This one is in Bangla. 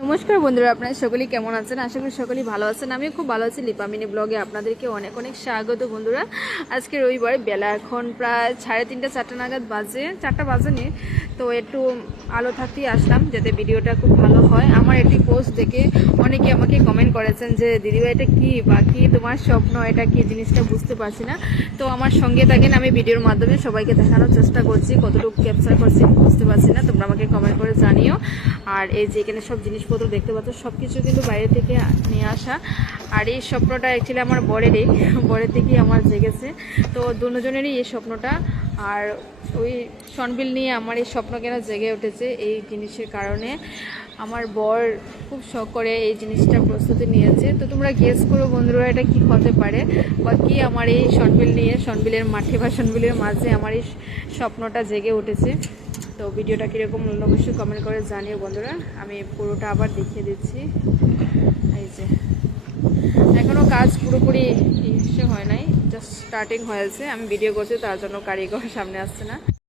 নমস্কার বন্ধুরা, আপনারা সকলেই কেমন আছেন? আশা করি সকলেই ভালো আছেন। আমিও খুব ভালো আছি। লিপা মিনি ব্লগে আপনাদেরকে অনেক অনেক স্বাগত বন্ধুরা। আজকে রবিবার, বেলা এখন প্রায় 3:30 4টা নাগাদ বাজে, 4টা বাজেনি। তো একটু আলো থাকতেই আসলাম যাতে ভিডিওটা খুব ভালো হয়। আমার একটি পোস্ট দেখে অনেকে আমাকে কমেন্ট করেছেন যে দিদিভাই এটা কী বা কী তোমার স্বপ্ন, এটা কি জিনিসটা বুঝতে পারছি না। তো আমার সঙ্গে থাকেন, আমি ভিডিওর মাধ্যমে সবাইকে দেখানোর চেষ্টা করছি। কতটুকু ক্যাপচার করছি বুঝতে পারছি না, তোমরা আমাকে কমেন্ট করে জানিও। আর এই যে এখানে সব জিনিসপত্র দেখতে পাচ্ছ, সব কিছু কিন্তু বাইরে থেকে নিয়ে আসা। আর এই স্বপ্নটা অ্যাকচুয়ালি আমার বরের থেকেই আমার জেগেছে। তো দুজনেরই এই স্বপ্নটা। আর ওই সনবিল নিয়ে আমার এই স্বপ্ন কেন জেগে উঠেছে এই জিনিসের কারণে। আমার বর খুব শখ করে এই জিনিসটা প্রস্তুতি নিয়েছে। তো তোমরা গেস করো বন্ধুরা, এটা কি হতে পারে বা কি আমার এই সনবিল নিয়ে, সনবিলের মাঠে বা সনবিলের মাঝে আমার এই স্বপ্নটা জেগে উঠেছে। তো ভিডিওটা কীরকম অবশ্যই কমেন্ট করে জানিও বন্ধুরা। আমি পুরোটা আবার দেখিয়ে দিচ্ছি। এই যে এখনও কাজ পুরোপুরি হয় নাই, জাস্ট স্টার্টিং হয়েছে। আমি ভিডিও করছি, তার জন্য কারিগর সামনে আসছে না।